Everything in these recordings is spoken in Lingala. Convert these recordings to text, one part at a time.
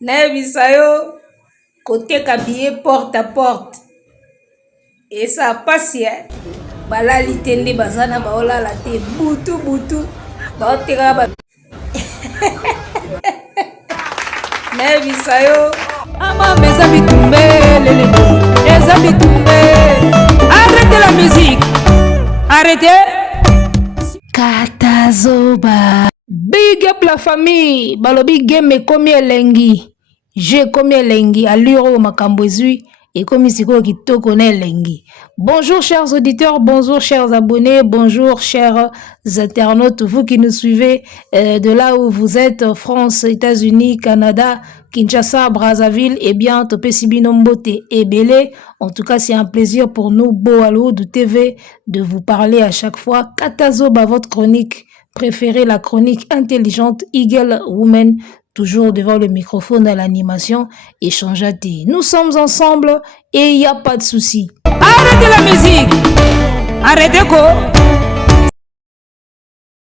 Naebisayo côté kabillé porte à porte. Et ça passe, hein. Balali tende bazana baola la te butu. Baoteka ba. Naebisayo. Ama meza bitumbe lele. Meza bitumbe. Arrêtez la musique. Arrêtez. Katazoba. Big up la famille. Balobi game ekomi elengi. J'ai komi elengi. Allure makambo ezui. Et comme ici, qui connaît l'engi. Bonjour chers auditeurs, bonjour chers abonnés, bonjour chers internautes, vous qui nous suivez de là où vous êtes, France, États-Unis, Canada, Kinshasa, Brazzaville, et bien Topé Sibinombote et Belé. En tout cas, c'est un plaisir pour nous, Boalo de TV, de vous parler à chaque fois. Katazoba, votre chronique préférée, la chronique intelligente, Eagle Woman. Toujours devant le microphone à l'animation, échangeaté. Nous sommes ensemble et il n'y a pas de souci. Arrêtez la musique. Arrêtez quoi?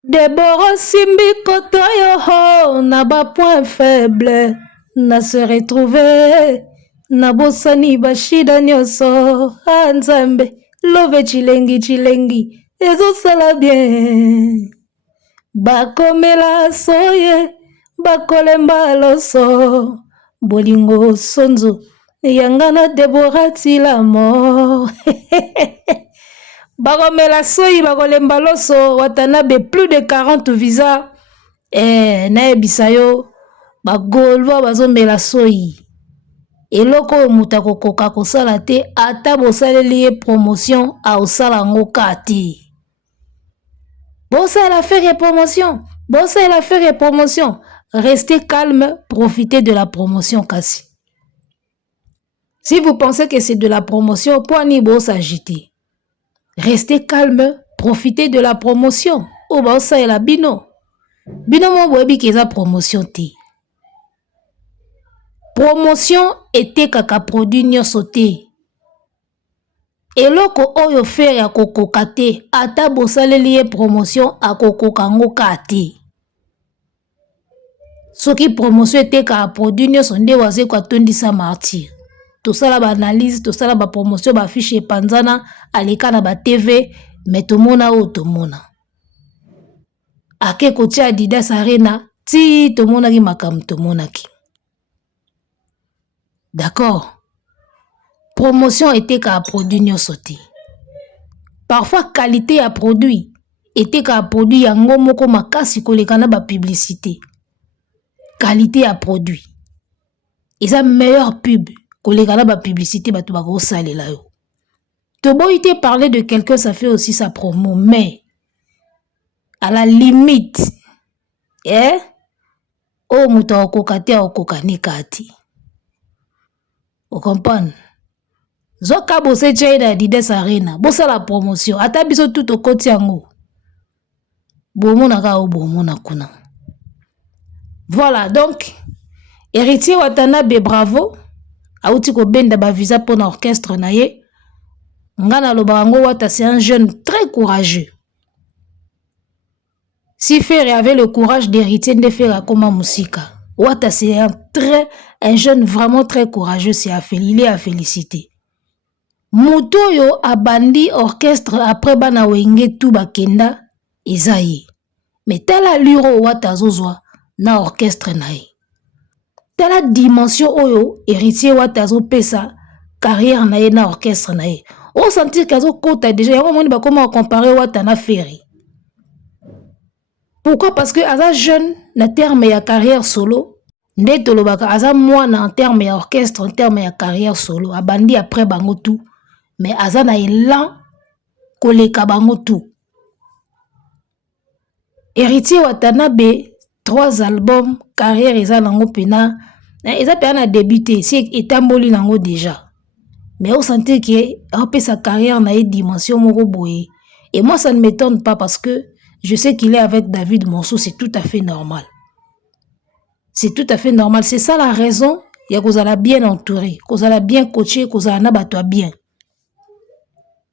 Déborah Simbi Kotoyo, n'a pas point faible, n'a se retrouvé, n'a bossani bashida nyoso, anzambe, love chilengi, ezo sala bien, bakomela soye, bakolemba loso bolingo sonzo yangana Deborah Tilamo bakomela soyi bakolemba loso watanabe plus de 40 visa naebisayo bagolwa bazomela soyi eloko muta kokoka kosala te ata bosaleli ye promotion aosala ngo kati bosala faire promotion. Restez calme, profitez de la promotion Kassi. Si vous pensez que c'est de la promotion, poani bo s'agiter. Restez calme, profitez de la promotion. Oh bah ça est la bino. Bino mo boebi keza promotion te. Promotion était kaka produit nyonso te. Eloko oyo faire ya kokoka te, ata bosaleli ye promotion akokoka ngo kate. Soki promotion était ka produit nyonso nde waze kwa tondisa martyr. Tosala ba analyse, tosala ba promotion ba fiche panzana aleka na ba TV, mais tomona o tomona. Ake kotia Adidas Arena, ti tomona ki makam tomona ki. D'accord. Promotion était ka produit nyonso te. Parfois qualité à produit était ka produit yango moko makasi koleka na ba publicité. Qualité à produit. Et ça meilleure pub que les gars ba publicité ba to ba ko salela yo. To boité parler de quelqu'un ça fait aussi sa promo mais à la limite oh muta okokate okokani kati. Vous comprenez? Zoka bosse China Adidas Arena, bossa la promotion, ata biso tout au koti yango. Bomona ka o bomona kuna. Voilà donc Héritier Watanabe bravo auti ko benda ba visa pour l'orchestre na ye ngana lobango wata c'est un jeune très courageux. Si Ferré avait le courage d'hériter de faire comme musika wata c'est un jeune vraiment très courageux, c'est il est à féliciter. Mutoyo abandi orchestre après bana wenge tout bakenda ezayi mais tala luro wata zozwa na orchestre na ye. Tala dimension oyo héritier watazo pesa carrière na ye na orchestre na ye. On sentir kazo kota déjà yango moni ba comment comparer wata na Ferré. Pourquoi? Parce que aza jeune na terme ya carrière solo nde tolobaka aza mwana en terme ya orchestre en terme ya carrière solo abandi après bango tout mais aza na élan koleka bango tout. Héritier Watanabe 3 albums carrière eza nango pena eza pena débuté si etamboli nango déjà mais on sentait que après sa carrière na dimension moko boye et moi ça ne m'étonne pas parce que je sais qu'il est avec David Monceau, c'est tout à fait normal. C'est tout à fait normal, c'est ça la raison ya kozala bien entouré, kozala bien coaché, kozala na bato bien.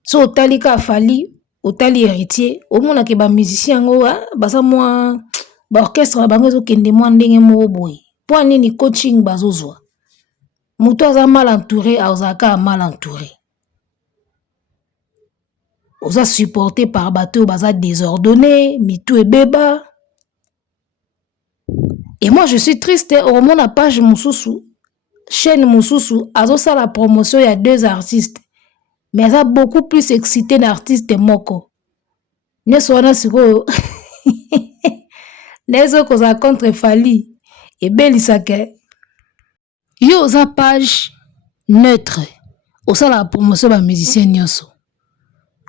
So otali ka fali, otali héritier, au mona ke ba musicien ngo basa moi ba orchestre na bango ezokende mwa ndenge moko boye mpo nini coaching bazozwa moto aza mal entouré azalaka mal entouré oza supporté par bato oyo baza désordonné mitu ebeba. Et moi je suis triste au moins na page mosusu chaîne mosusu azosala promotion ya 2 artistes mais aza beaucoup plus excité na artiste moko nyonso wana sikoyo nezo kozala contre Fally ebelisaka yo oza page neutre osala promotion ba musicien nyonso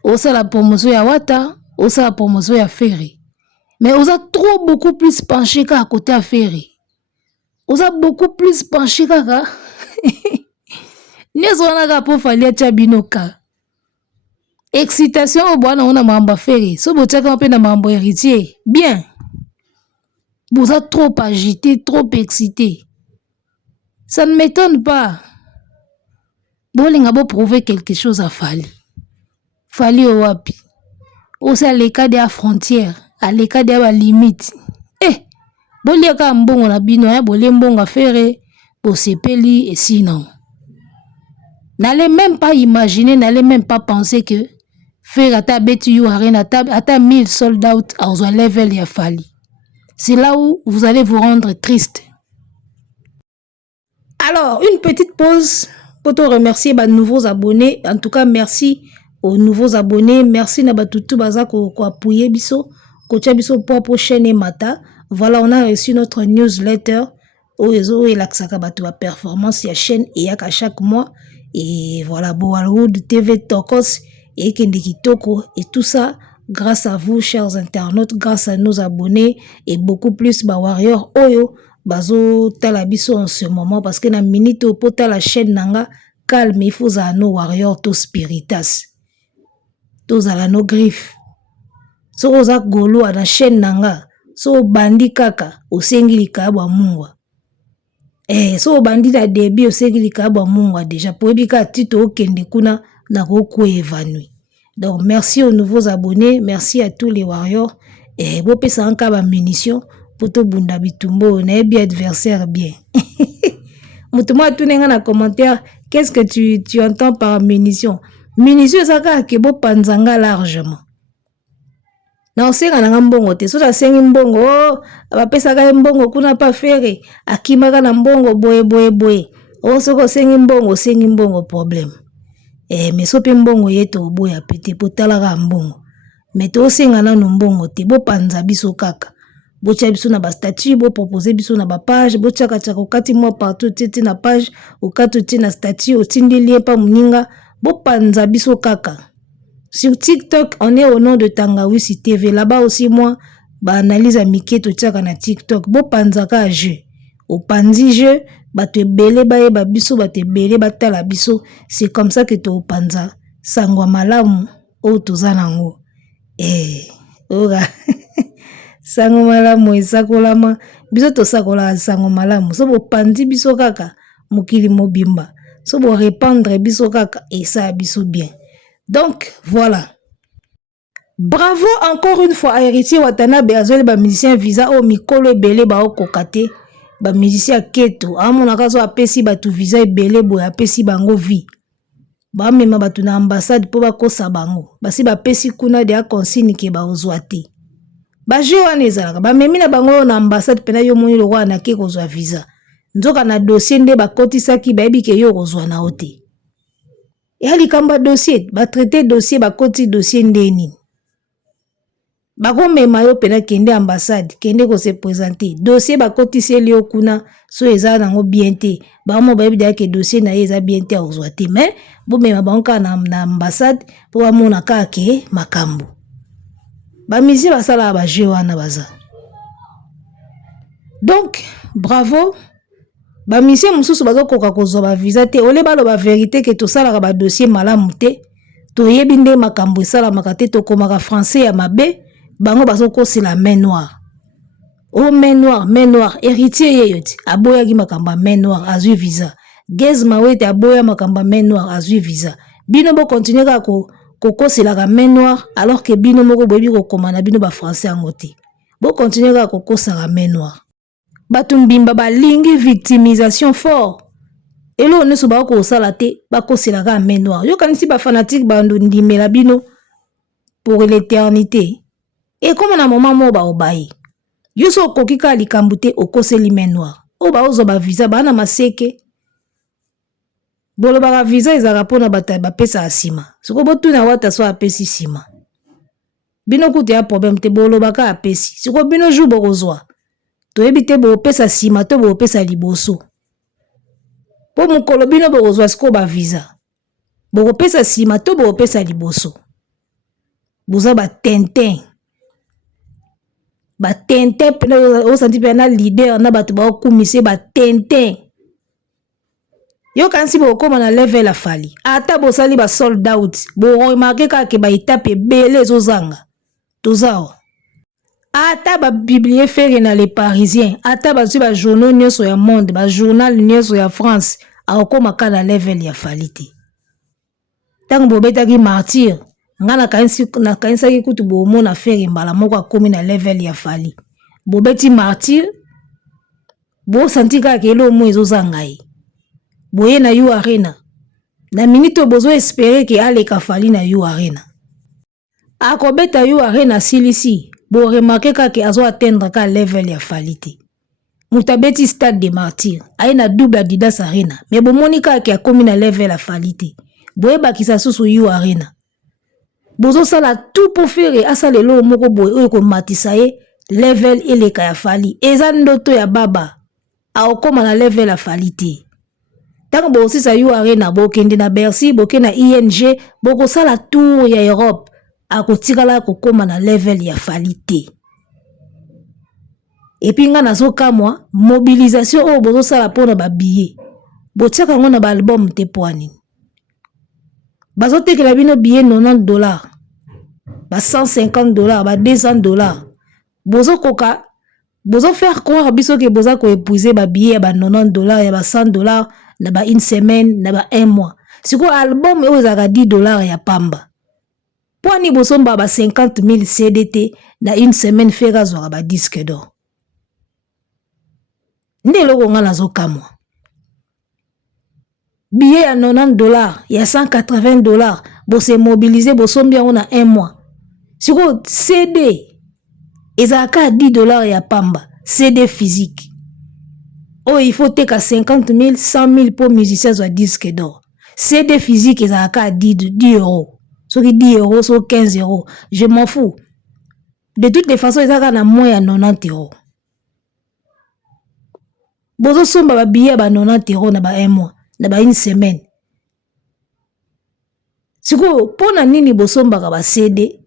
osala promotion ya Wata osala promotion ya Ferry mais oza trop beaucoup plus penché kaka côté ya Ferry oza beaucoup plus penché kaka nyonso wana kaka mpo Fally atia bino ka excitation oyo bwana ona makambo ya Ferry so botiaka mpe na makambo héritier bien boza trop agité trop excité ça ne m'étonne pas bolinga boprouver quelque chose à Fally owapi osi aleka de ya frontière aleka de ya balimite boliaka mbongo na bino ya bolie mbongo affaire bosepeli sinon n'allez même pas imaginer n'allez même pas penser que faire ata beti you arena ata 1000 sold out à level ya Fally. C'est là où vous allez vous rendre triste. Alors, une petite pause pour te remercier les nouveaux abonnés. En tout cas, merci aux nouveaux abonnés. Merci na batutu baza ko appuyer biso, ko tia biso pour chaîne Mata. Voilà, on a reçu notre newsletter oyezo elaksaka batu ba performance ya chaîne et à chaque mois et voilà Boalwood TV Tokos et Kende Kitoko et tout ça grâce à vous chers internautes, grâce à nos abonnés et beaucoup plus ba warrior oyo bazo tala biso en ce moment parce que na minute au pota la chaîne nanga calme il faut à nos warriors to spiritas tous à la no griffes so oza golo na chaîne nanga so bandi kaka osengi likabwa mungwa so bandi na début osengi likabwa mungwa déjà pour bika tito okende kuna na ko évanoui. Donc merci aux nouveaux abonnés, merci à tous les warriors et bo pesa anka ba munitions pour to bunda bitumbo na bien adversaire bien. Mutuma tunenga na commentaire qu'est-ce que tu entends par munitions? Munitions ça ka ke bo panzanga largement. Na osenga na mbongo te so ta sengi mbongo bapesa ka mbongo kuna pa fere akimaka na mbongo boye o soko sengi mbongo problème mais so pe mbongo yeto boya pete potala ka mbongo mais to senga na mbongo te bo panza biso kaka bo tia biso na ba statut bo proposer biso na ba page bo tia kati kokati moi partout tete na page o kato te na statut o tindi lien pa muninga bo panza biso kaka. Sur TikTok, on est au nom de Tangawisi TV. Là-bas aussi, moi, analyse à Mickey to tchaka na TikTok. Bo panzaka jeu. Au panzi jeu, te belé baye babiso, te belé batala biso. C'est comme ça que to panza. Sangwa malamu, o tozanango. Ora. Sangwa malamu, esakolama. Biso to sakola sangwa malamu. So bo panzi biso kaka, mukili mobimba. So bo répandre biso kaka, et ça biso bien. Donc, voilà. Bravo encore une fois à Héritier Watanabe azoli ba musicien visa au mikolo ebele ba okokate ba musicien keto amona kazo apesi batu visa ebele boy apesi bango vie. Ba mema batu na ambassade po bakosa bango. Basi ba pesi kuna de consigne ke ba ozwati. Ba je wana ezalaka ba memi na bango na ambassade pena yo moni lo wana ke kozwa visa. Nzoka na dossier nde bakotisaki bayebi ke yo kozwa na ote. Et alikamba dossier, ba traité dossier, ba koti dossier ndeni. Ba komema yo pena kende ambassade, kende ko se présenter. Dossier ba koti se li okuna, so eza nango bien te. Ba mo ba yebi ke dossier na eza bien te ozwate, mais bo mema banka na ambassade po ba mona ka ke makambo. Ba misi ba sala ba jeu wana baza. Donc, bravo. Ba mission mususu bazo koka kozwa ba visa te ole balo ba vérité que to sala ba dossier malamu te to yebi nde makambo sala makate to komaka français ya mabe bango bazo ko c'est la main noire main noire héritier yeyoti aboya ki makamba main noire azui visa Gez Mawete aboya makamba main noire azui visa bino bo continuer ka ko c'est la main noire alors que bino moko boyebi ko komana bino ba français angote Bo continuer kaka kokosaka main noire. Bato mbimba balingi victimisation fort. Elo nesu ba ko sala te ba kosela ka main noire. Yo kanisi ba fanatique ba ndimela bino pour l'éternité. Et comme na moment mo ba obaye. Yo so koki ka likambu te okoseli main noire. O ba ozo ba visa ba na maseke. Bolo ba visa ezaka pona bata ba pesa asima. Soko botu na wata so apesi sima. Bino kuti ya problème te bolo ba ka apesi. Soko bino jou bokozwa. To ebite bo pesa sima to bo pesa liboso. Po mukolo bino bokozwa siko ba visa. Bo pesa sima to bo pesa liboso. Boza ba tintin. Ba tintin o senti pe na leader na bato ba okumise ba tintin. Yo kansi bo koma na level afali. Ata bo sali ba sold out. Bo remarquer ka ke ba étape belé zozanga. Tozawa. Ata ba biblier faire na les parisiens. Ata ba su ba journaux nyonso ya monde, ba journal nyonso ya France. A okoma ka na level ya falite. Tango bo betaki martyr. Nga na kanisa ki kutu bo mona faire mbala moko akomi na level ya fali. Bo beti martyr. Bo senti ka ke elo mo ezozanga ye. Boye na yu arena. Na minute bozo espérer ke aleka fali na yu arena. Ako beta yu arena silisi. Bo remarquer ka ke azo atteindre ka level ya falite. Mutabeti stade de martyr. Aye na double Adidas arena. Mais bo monika ke akomi na level ya falite. Boye bakisa susu yu arena. Bozo sala tout pour faire asale lo moko boye oyo ko matisa ye level eleka ya fali. Eza ndoto ya baba. Aokoma na level ya falite. Tango bo aussi sa yu arena bo kende na Bercy, bo ke na ING, bo ko sala tour ya Europe. Akotikala kokoma na level ya falite. Et puis nga nazo kamwa mobilisation o bozo sala pona ba billet. Bo tiaka ngona ba album te poani. Bazo tekela bino billet $90. Ba $150, ba $200. Bozo koka bozo faire croire biso ke boza ko épuiser ba billet ya ba $90 ya ba $100 na ba une semaine na ba un mois. Siko album o zaka $10 ya pamba. Poani bosomba ba 50,000 CDT na une semaine fera zwa ba disque d'or. Ndelo ko ngana zo kamwa. Billet ya $90, ya $180, bo se mobiliser bo sombi on a un mois. Siko CD ezaka $10 ya pamba, CD physique. Oh, il faut teka 50,000, 100,000 pour musiciens zwa disque d'or. CD physique ezaka 10 euros. So qui 10 euros, so 15 euros. Je m'en fous. De toutes les façons, ezaka na moins ya 90 euros. Bozo somba ba billet ba 90 euros na ba un mois, na ba une semaine. Siko pona nini bosomba ka ba CD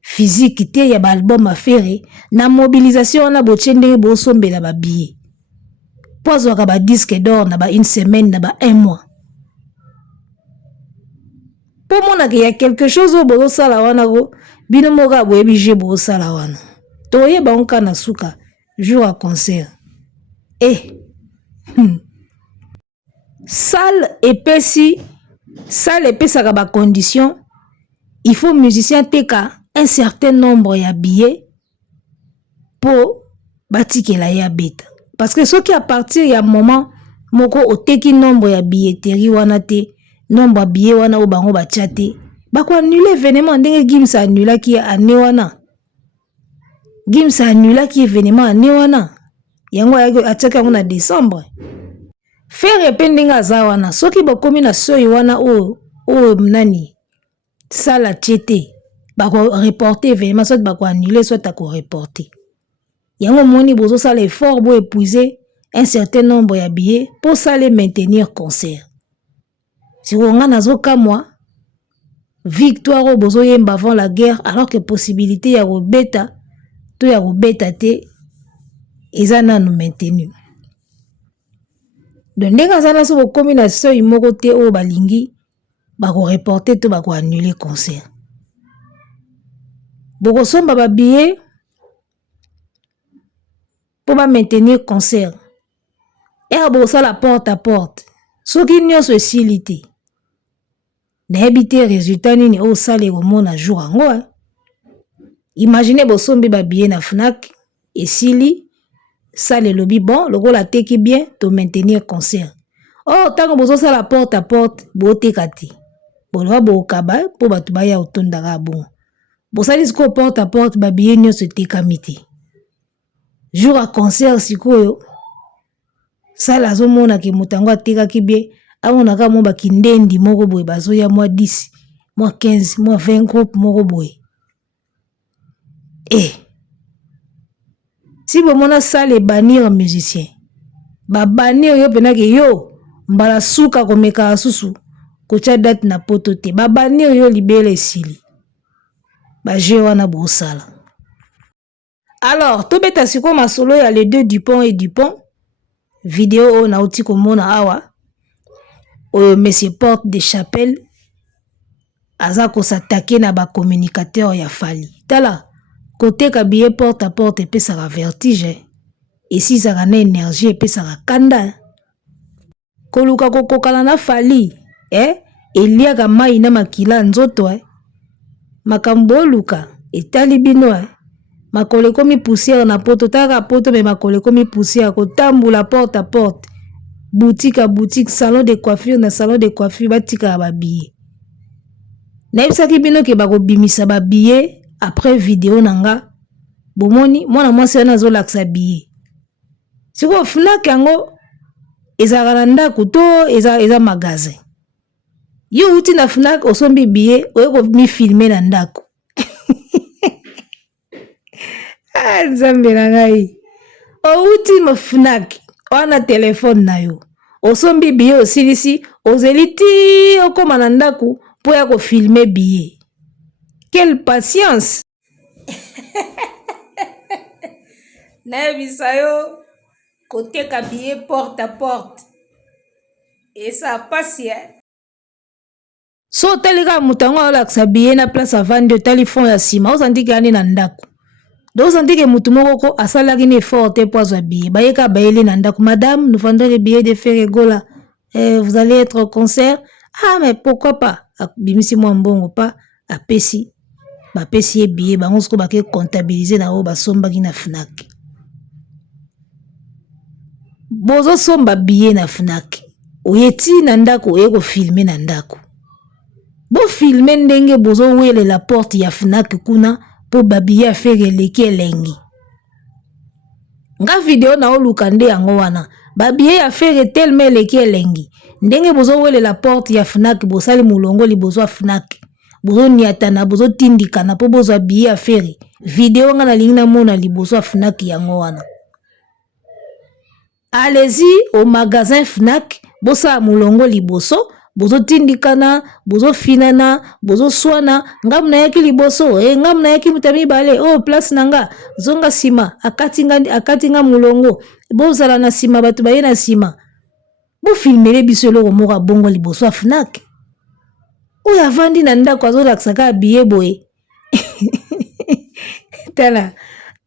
physique te ya ba album affaire na mobilisation na bochende bosombela ba billet. Pozo ka ba disque d'or na ba une semaine na ba un mois. Pour mona qu'il y a quelque chose au bozo sala wana go bino moka boyebi je bozo sala wana. Toye ba onka na suka jour à concert. Salle epesi ka ba condition. Il faut musicien teka un certain nombre ya billets pour batikela ya beta. Parce que ce qui à partir ya moment moko oteki nombre ya billetterie wana te, nombre ya billets wana o bango ba chate, ba ko annuler événement ndenge Gims annula ki ane wana. Gims annula ki événement ane wana. Yango ya ataka ngona décembre. Faire pendinga za wana, soki bokomi na soyi wana o nani sala chete, ba ko reporter événement soit ba ko annuler soit ta ko reporter. Yango moni bozo sala effort bo épuiser un certain nombre ya billets pour ça les maintenir concert. Si on a nazo kamwa victoire au bozo yemba avant la guerre alors que possibilité ya robeta to ya robeta te ezana nous maintenir. Donc ndenga zana so bokomi na soyi moko te o balingi ba ko reporter to ba ko annuler concert. Boko somba ba billet pour maintenir concert. Et à ça la porte à porte. Ce qui n'y a ce silité. N'habite résultat ni au sale au monde à jour en haut. Imaginez bosombi ba billet na Fnac et sili ça le lobby bon le rôle teki bien to maintenir concert. Oh tango bozo ça la porte à porte bo tekati. Bolwa bo kaba po batu baya otondaka bon. Bosali siko porte à porte ba billet nyonso tekamiti. Jour à concert sikoyo ça la zomona ke mutango atekaki bien amonaka mo bakindendi moko boye bazoya mwa 10 mwa 15 mwa 20 groupe moko boye. Si bomona salle bannir musicien bannir yo penaki yo mbala suka komeka asusu kocha date na poto te bannir yo libele esili je wana bosala. Alors tobeta siko masolo ya les deux Dupont et Dupont vidéo o nauti komona awa oyo monsieur Porte de Chapelle aza ko s'attaquer na ba communicateur ya Fali tala côté ka billet porte à porte epesaka vertige esi zaka na énergie epesaka kanda koluka kokokala na Fali eliaka mai na makila nzoto makambo oluka etali bino makole komi poussière na poto taka poto me makole komi poussière kotambula porte à porte boutique à boutique salon de coiffure na salon de coiffure batika ba billet naibisaki bino ke bakobimisa ba billet après vidéo nanga bomoni mwana mwasi wana azolakisa billet siko Fnac yango ezalaka na ndako to eza magasin yo uti na Fnac osombi billet oye komi filmer na ndako nzambe na ngai outi ma Fnac wana telefone na yo osombi billet osilisi ozeli ti okoma na ndako po ya kofilme billet. Quelle patience! Nayebisa yo koteka billet porte à porte et ça passe so teleka mutango olakisa billet na place avandi otali fond ya sima ozandiki ani na ndako donc ozandiki mutu moko ko asalaki ni effort te po azwa billet bayeka bayeli na ndako madame nous vendons les billets de Ferregola vous allez être au concert mais pourquoi pas bimisi mwa mbongo pa apesi bapesi ye billet bango siko bake comptabiliser na oyo basombaki na Fnac bozo somba billet na Fnac oyeti na ndako oye kofilme na ndako bo filme ndenge bozo wele la porte ya Fnac kuna po babillet afere eleki elengi nga video na oluka nde yango wana babillet afere tellement eleki elengi ndenge bozo wele la porte ya Fnac bosali mulongo libozo ya Fnac bozo niatana bozo tindikana po bozo billet afere video nga na lingi na mona libozo ya Fnac yango wana. Allez-y au magasin Fnac bosa mulongo liboso bozo tindikana bozo finana bozo swana ngam na yaki liboso ngam na yaki mutami bale place nanga zonga sima akati nga mulongo bozala na sima batu baye na sima bo filmele biso eloko moko bongo liboso ya Fnac oyo avandi na ndako azolakisaka billet boye tala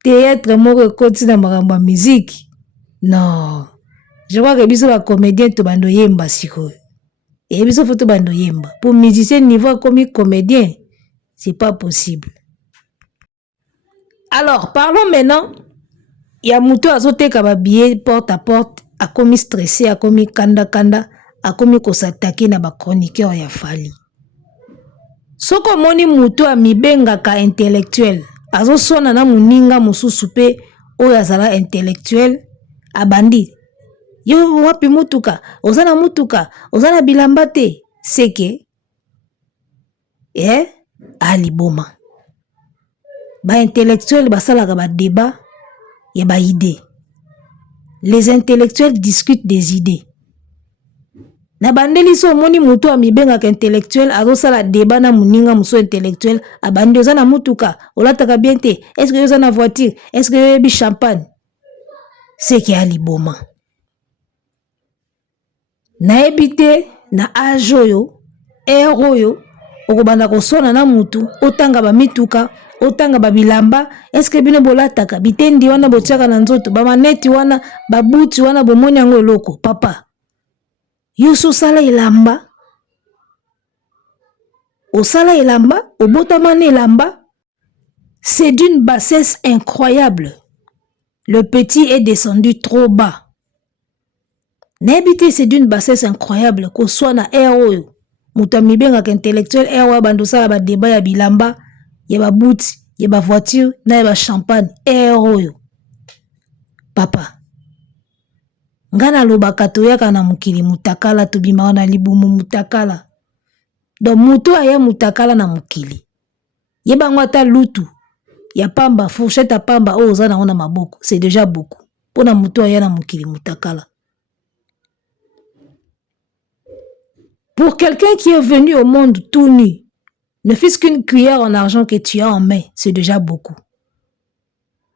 théâtre moko ekoti na makambo ya musique. Non, je crois que biso ba comédien to bando yemba siko. Et biso faut to bando yemba. Pour musicien niveau comme comédien, c'est pas possible. Alors, parlons maintenant. Il y a muto azoteka ba billet porte à porte, a komi stressé, a komi kanda, a komi ko s'attaquer na ba chroniqueur ya Fali. Soko moni muto a mibengaka intellectuel. Azo sona na muninga mususu pe oyo azala intellectuel. Abandi yo wapi mutuka ozana mutuka ozana bilamba te seke aliboma ba intellectuels basalaka ba débat ya ba idée. Les intellectuels discutent des idées na bandeli so moni mutu amibengaka intellectuel azosala débat na muninga muso intellectuel abandi ozana mutuka olataka bien te est-ce que ozana voiture est-ce que yobi champagne c'est qui a liboma. Na ebite na ajoyo, eroyo, okobanda kosona na mutu, otanga ba mituka, otanga ba bilamba, est-ce que bino bolataka, bitendi wana botiaka na nzoto, ba maneti wana, ba buti wana bomoni yango loko, papa. Yoso sala ilamba. Osala ilamba, obota mane ilamba. C'est d'une bassesse incroyable. Le petit est descendu trop bas. N'habité, c'est d'une bassesse incroyable. Qu'on soit na héros. Moutami benga intellectuel héros bandosa ba débat ya bilamba, ya ba bout, ya ba voiture, na ya ba champagne héros. Papa. Ngana lobaka toyaka na mukili mutakala tobima na libumu mutakala. Donc mutu aya mutakala na mukili. Yeba ngwata lutu. Ya pamba, fourchette à pamba, oh, zana on a maboko. C'est déjà beaucoup. Pour na mutu aya na mukili mutakala. Pour quelqu'un qui est venu au monde tout nu, ne fût-ce qu'une cuillère en argent que tu as en main, c'est déjà beaucoup.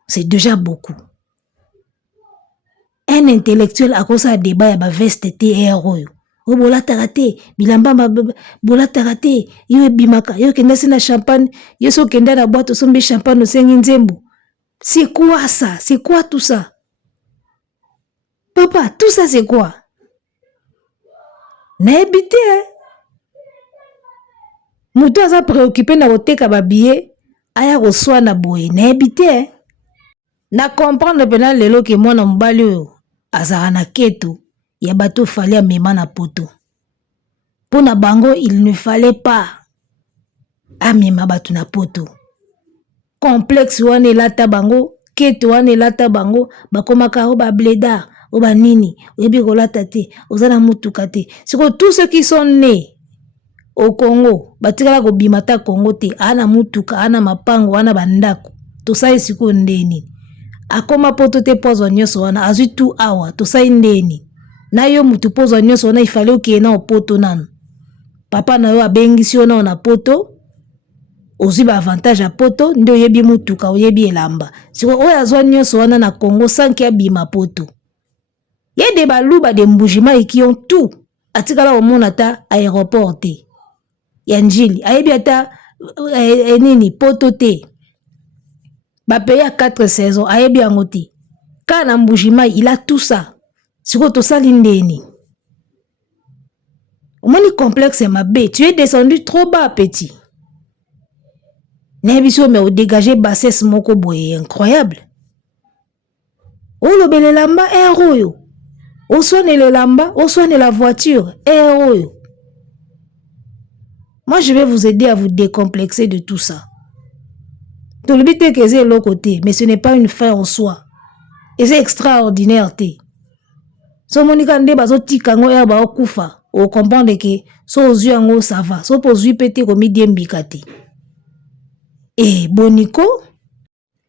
C'est déjà beaucoup. Un intellectuel a cause à débat ya ba veste te héros. O bola tarate, bilamba bola tarate, yo bimaka, yo kenda na champagne, yo so kenda na boîte sombe champagne no sengi nzembo. C'est quoi ça? C'est quoi tout ça? Papa, tout ça c'est quoi? Na habité hein? Mutu aza préoccupé na koteka ba billet, aya koswa na boye, na habité hein? Na comprendre pena lelo ke mwana mobali oyo azara na keto ya bato fallait amema na poto. Pona bango il ne fallait pas amema bato na poto. Complexe wane elata bango, keto wane elata bango, bakomaka o ba bleda, o ba nini, oyebi kolata te, ozana mutuka te. Siko tous ceux qui sont nés au Congo, batikala ko bimata Congo te, ana mutuka, ana mapango, ana bandako. Tosai siko ndeni. Akoma poto te pozo nyoso wana, azui tu awa, tosai ndeni. Na yo mutu pozo nyoso wana, ifale okie na opoto nanu. Papa na yo abengisi yo na poto, ozui ba avantage a poto, nde oyebi mutuka, oyebi elamba. Siko oya azwa nyoso wana na Congo, sanki abima poto. Yede baluba de mbujima qui ont tout. Atikala omona ta aéroport te. Yanjili, ayebi ata nini poto te. Ba paye 4 saisons, ayebi yango te. Kana mbujima, il a tout ça. Siko to sali ndeni. Omoni complexe ma bé, tu es descendu trop bas petit. Nebiso me o dégagé bassesse moko boye incroyable. O lo belelamba héros yo. O soigne le lamba, o soigne la voiture, héros. Moi, je vais vous aider à vous décomplexer de tout ça. Tout le but est que c'est l'autre côté, mais ce n'est pas une fin en soi. Et c'est extraordinaire. So monika nde bazo tikango ya ba okufa. O comprendre que so ozu yango ça va. So pozu pété comme diembikate. Et boniko,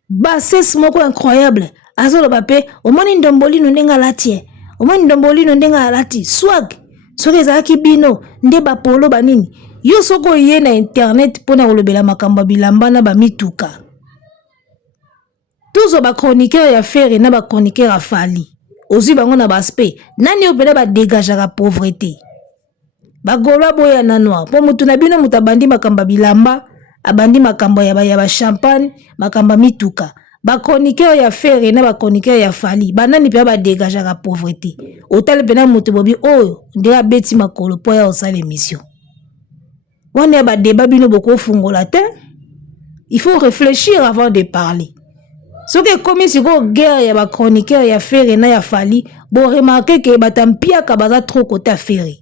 bassesse moko incroyable. Azolo bape, o moni ndomboli no ndenga latie. Omani ndomboli no ndenga alati swag soki ezalaki bino nde bapolo banini yo soko ye na internet pona kolobela makambo bilamba na bamituka tuzo ba chroniqueur ya Ferré na ba chroniqueur ya Fali ozwi bango na baspe nani opena ba dégageaka pauvreté bagolwa boya na noir po mutu na bino mutabandi makambo bilamba abandi makambo ya ba champagne makambo mituka. Ba chroniqueur ya Ferré na ba chroniqueur ya Fali banani pe ba dégager la pauvreté otale pena moto bobi oyo ndira beti makolo po ya osala émission wana ba débat bino boko fungola te. Il faut réfléchir avant de parler. Ce que comme si go guerre ya ba chroniqueur ya Ferré na ya Fali bo remarquer que batampia ka baza trop côté Ferré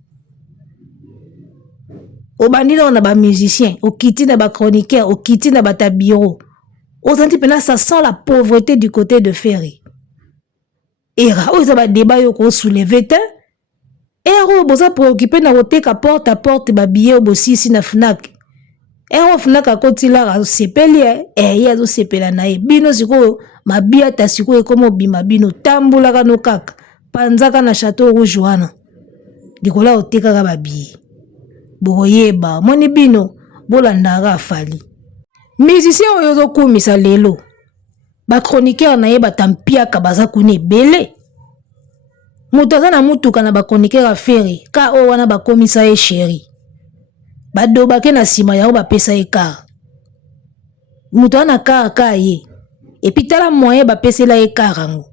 o bandina na ba musicien o kiti na ba chroniqueur o kiti na ba ta bureau. Aux Antilles, ça sent la pauvreté du côté de Ferré. Et ils ont débat qui soulevé. Et ils sont préoccupés de porte à porte de billets aussi si na Fnac. Et on Fnac à côté là, c'est pelé. Et il y a aussi pelé naï. Bino siko ma bia ta siko comme bima bino tambula kano kaka. Panzaka na château rouge wana. Dikola oteka ka babi. Boyeba moni bino bolandara Fali. Musicien oyo kumisa lelo ba chroniqueur na ye batampia ka baza kune belé mutaza na mutuka na ba chroniqueur a Ferré ka o wana ba komisa ye chéri badoba ke na sima ya o ba pesa ye car mutu na car ka ye et puis tala moyen ba pesela ye car ango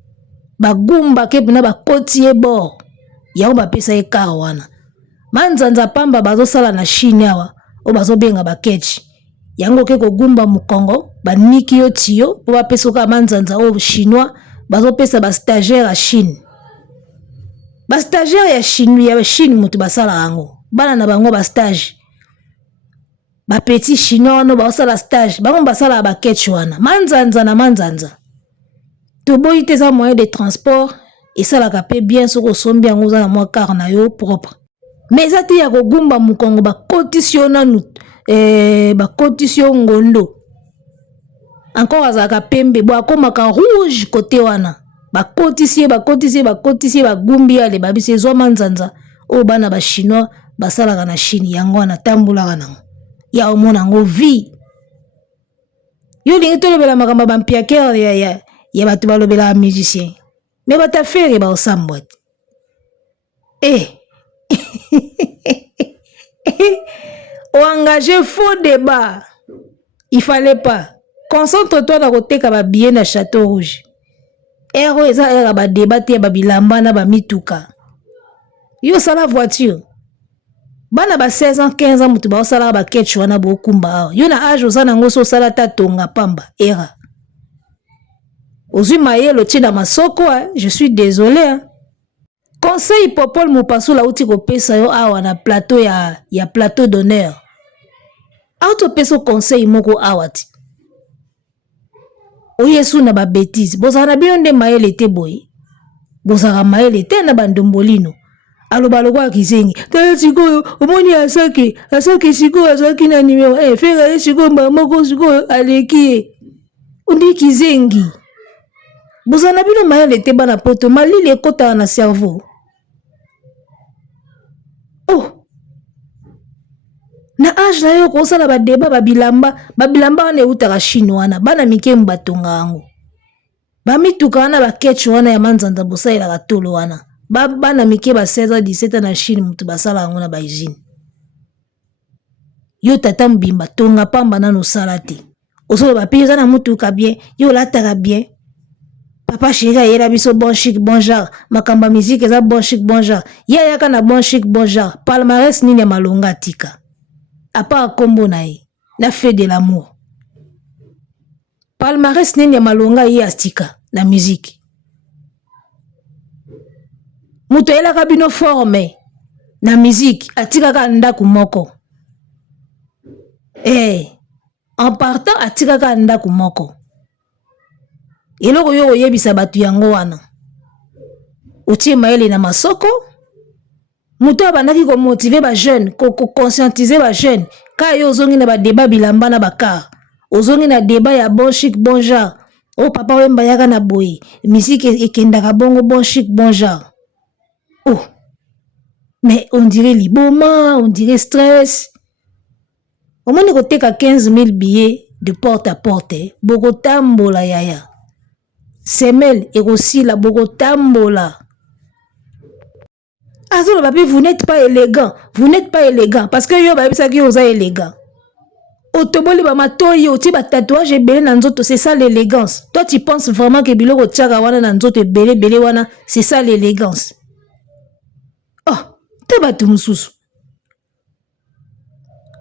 ba gumba ke na ba koti ye bord ya o ba pesa ye car wana manzanza pamba bazo sala na Chine awa o bazo benga ba catch yango ke kogumba mukongo baniki yo tiyo po bapesa ka manzanza o chinois bazopesa ba stagiaire à Chine ba stagiaire ya Chine mutu basala yango bana na bango ba stage ba petit chinois no basala stage bango basala ba ketch wana manzanza na manzanza to boyi te za moyen de transport et ça la capé bien soko sombi yango za na mwa car na yo propre mais ça te ya kogumba mukongo ba kotisiona nu ba kotisio ngondo encore azaka pembe bo akomaka rouge côté wana ba kotisie ba gumbi ale babise zo manzanza o bana ba chinois basala na Chine yango na tambula kana ya omona ngo vie yo lingi to lobela makamba ba mpiaker ya batu balobela musicien mais bata faire ba osambwa ou engager faux débat. Il fallait pas. Concentre-toi dans côté ka billet na Château Rouge. Ero eza era ba débat te ba bilamba na ba mituka. Yo sala voiture. Bana ba 16 ans 15 ans mutu ba sala ba ketch wana bo kumba. Yo na âge osana ngoso sala ta tonga pamba era. Ozui mayelo tina masoko je suis désolé hein. Conseil popol mupasu la uti ko pesa yo awa na plateau ya plateau d'honneur. Auto peso conseil moko awati. Oyesu na ba bêtise. Bozana bino nde mayele te boy. Bozara mayele te na bandombolino. Aloba lokwa kizengi. Tala sikoyo omoni asake sikoyo asaki na nimero. Fera sikoyo moko sikoyo aleki. Undi kizengi. Bozana bino mayele te bana poto malili ekota na cerveau. Na âge na yo kosala ba débat ba bilamba wana eutaka Chine wana bana mike mbatonga yango ba mituka wana ba ketch wana ya manzanza bosaila ka tolo wana bana mike ba 16 ans 17 ans na Chine mutu basala yango na ba usine yo tata mbimba tonga pamba nano sala te osolo ba pesa na mutuka bien yo lataka bien papa chéri yera biso bon chic bon genre makamba musique eza bon chic bon genre yaka na bon chic bon genre palmarès nini ya malonga tika à part combo nae na fait de l'amour palmarès nini ya malonga ye astika na musique muto elaka bino forme na musique atikaka ndaku moko en partant atikaka ndaku moko eloko yo oyebisa batu yango wana otie mayele na masoko muto abandaki ko motiver ba jeune ko conscientiser ba jeune ka yo ozongi na ba débat bilamba na bakar ozongi na débat ya bon chic bon genre o papa wemba yaka na boye musique ekendaka bongo bon chic bon genre mais on dirait liboma on dirait stress au moins ko teka 15 000 billets de porte à porte boko tambola yaya semelle ekosila boko tambola. Azolo papi, vous n'êtes pas élégant parce que yo ba bisa ki oza élégant. Otoboli ba matoyi oti ba tatouage ebele na nzoto, c'est ça l'élégance. Toi tu penses vraiment que biloko tiaka wana na nzoto ebele wana, c'est ça l'élégance. Te batu mususu.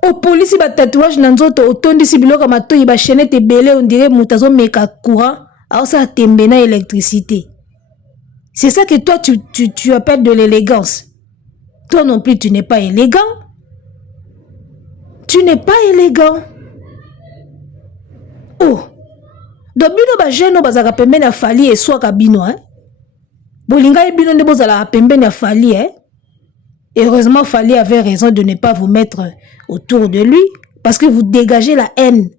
O polisi ba tatouage na nzoto otondisi biloko matoyi ba chaînette ebele on dirait mutazo meka courant, alors ça tembe na électricité. C'est ça que toi, tu appelles de l'élégance. Toi non plus, tu n'es pas élégant. Tu n'es pas élégant. Donc, bino ba jeune bazaka pembeni ya fali et soit kabino bolinga bino nde bozala pembeni ya fali Et heureusement Fali avait raison de ne pas vous mettre autour de lui parce que vous dégagez la haine.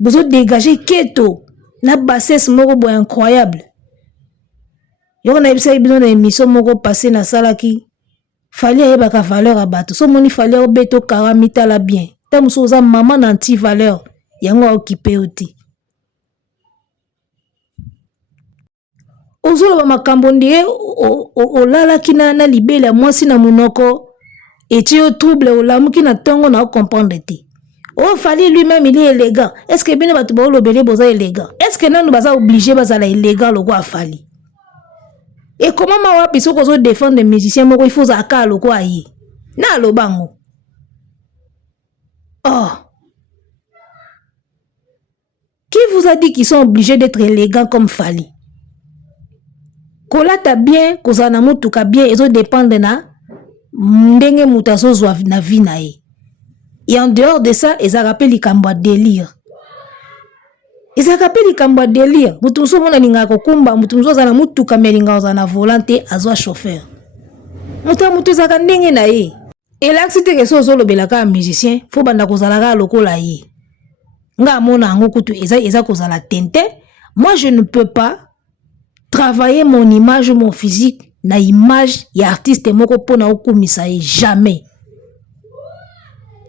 Vous dégagez keto na bassesse moko incroyable. Yo na ebisa bino na émission moko passé na salaki Fali ayebaka valeur a bato so moni Fali obeto karamita la bien tamuso oza maman na anti valeur yango occupé oti ozolo ba makambo ndie olala kina na libela mwasi na munoko eti o trouble olamuki na tongo na comprendre te Fali lui-même il est élégant. Est-ce que bino bato ba olobele boza élégant? Est-ce que nanu baza obligé bazala élégant loko a Fali? Et comment ma wapi so kozo défendre les musiciens moko il faut zaka loko ayi na lobango vous a dit qu'ils sont obligés d'être élégants comme Fally? Kolata bien, kozana mutuka bien, ils ont dépendre na ndenge mutazo zwa na vie na ye. Et en dehors de ça, ils rappellent les kambwa délire. Ils rappellent les kambwa délire. Mutumso mona linga kokumba, mutumso zana mutuka melinga zana volante azwa chauffeur. Mutu zaka ndenge na ye. Et là si te keso zo lobelaka musicien, faut banda kozalaka lokola ye. Nga mona ngo kutu eza kozala tente. Moi je ne peux pas travailler mon image, mon physique, na image y artiste moko pona okumisa ye jamais.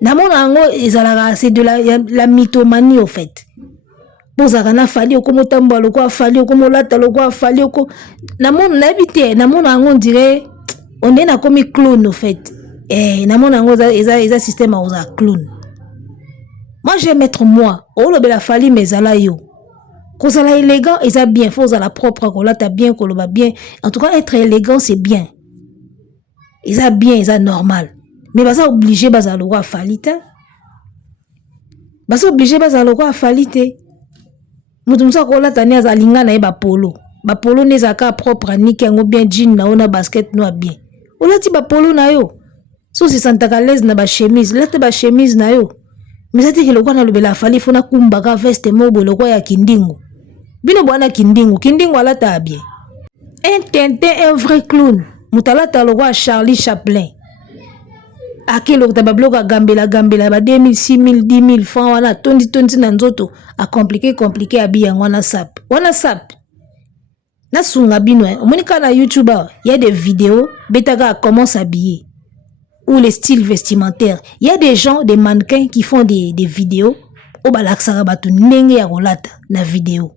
Na mona ngo ezalaka c'est de la mythomanie au fait. Bozakana Fally okomo tamba loko Fally okomo lata loko Fally oko na mona na habité na mona ngo dirait on est na comme clown au fait. Na mona ngo eza système à oza clown. Moi je vais mettre moi o lobela Fally mezala yo. Kozala élégant, eza bien, faut la propre kolata bien, koloba bien. En tout cas être élégant c'est bien. Eza bien, eza normal. Mais baza obligé baza loko Fally te. Baza obligé baza loko Fally te. Mutu musa kolata ne azalinga na ye ba polo. Ba polo ne zaka propre ni kengo bien jean na ona basket no bien. Olati ba polo na yo. So si santaka l'aise na ba chemise, late ba chemise na yo. Mais ça dit que le quoi na lobela Fally fona kumbaka veste mobo le quoi ya kindingo. Bino bwana kindingo alata bien. Un Tintin, un vrai clown. Mutalata le roi Charlie Chaplin. Ake lo tababloka gambela ba 2000, 6000, 10 000 francs wana tondi na nzoto a compliqué a bien wana sap. Wana sap. Na sunga bino omonika na YouTube, il y a des vidéos betaga comment s'habiller ou les styles vestimentaires. Il y a des gens, des mannequins qui font des vidéos au balaksara batu ndenge ya rolata na vidéo.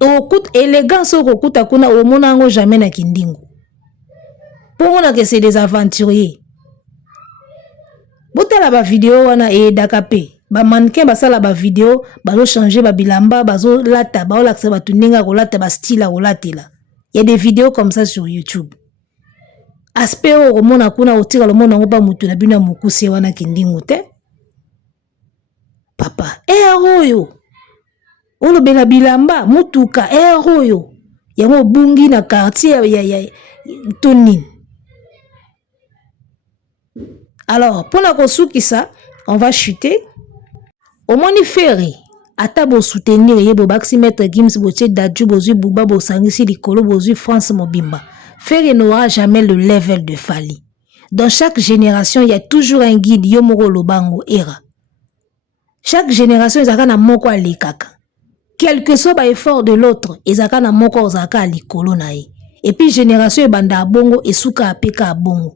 Au coup élégance au coup takuna au monango jamais na kindingo. Pour moi que c'est des aventuriers. Botala ba vidéo wana e dakape. Ba mannequin basala ba vidéo, bazo changer ba bilamba, bazo lata, ba olaksa batu ndenge ko lata ba style ko latela. Il y a des vidéos comme ça sur YouTube. Aspect au mona kuna otira le mona ngoba mutu na bina mukuse wana kindingo te. Papa, oyo. Olo bela bilamba mutuka oyo. Yango bungi na quartier ya Tonin. Alors, pour la kosukisa, on va chuter. Au moni ferry, ata bo soutenir ye bo baxi maître Gims boche dadju bozu buba bo sangisi likolo bozu France mobimba. Ferry n'aura jamais le level de Fally. Dans chaque génération, il y a toujours un guide yomoro lobango era. Chaque génération, ils ont moko alikaka. Quel que soit l'effort de l'autre, ils ont moko ozaka alikolo nae. Et puis génération ebanda bongo et souka apeka bongo.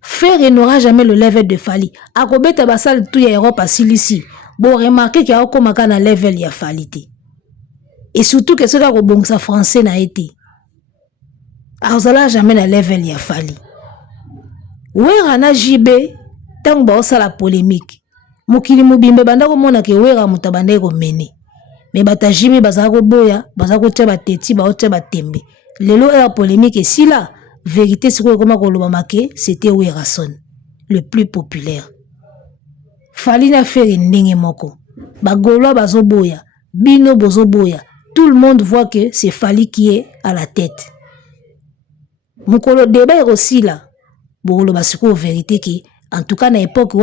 Ferry n'aura jamais le level de Fally. Akobeta basal tout ya Europe asilisi. Bon remarquez qu'il y a okomaka na level ya Fally te. Et surtout que ceux qui bon ça français na été. Azala jamais na level ya Fally. Wera na JB tant ba osala polémique. Mokili mobimbe banda ko mona ke wera mutabande ko mene. Mais bata JB bazaka ko boya, bazaka ko teba teti ba oteba tembe. Lelo era polémique et si là vérité c'est comment ko lobamake, c'était Werason, le plus populaire. Fally na Ferry ndenge moko. Ba golo bazo boya, bino bozo boya. Tout le monde voit que c'est Fally qui est à la tête. Mokolo débat aussi là. Bolo basiko vérité qui en tout cas, à l'époque,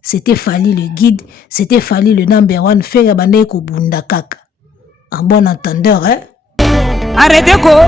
c'était Fally le guide, c'était Fally le number one, Ferry bande ko bunda kaka. En bon entendeur, hein? Arrêtez quoi?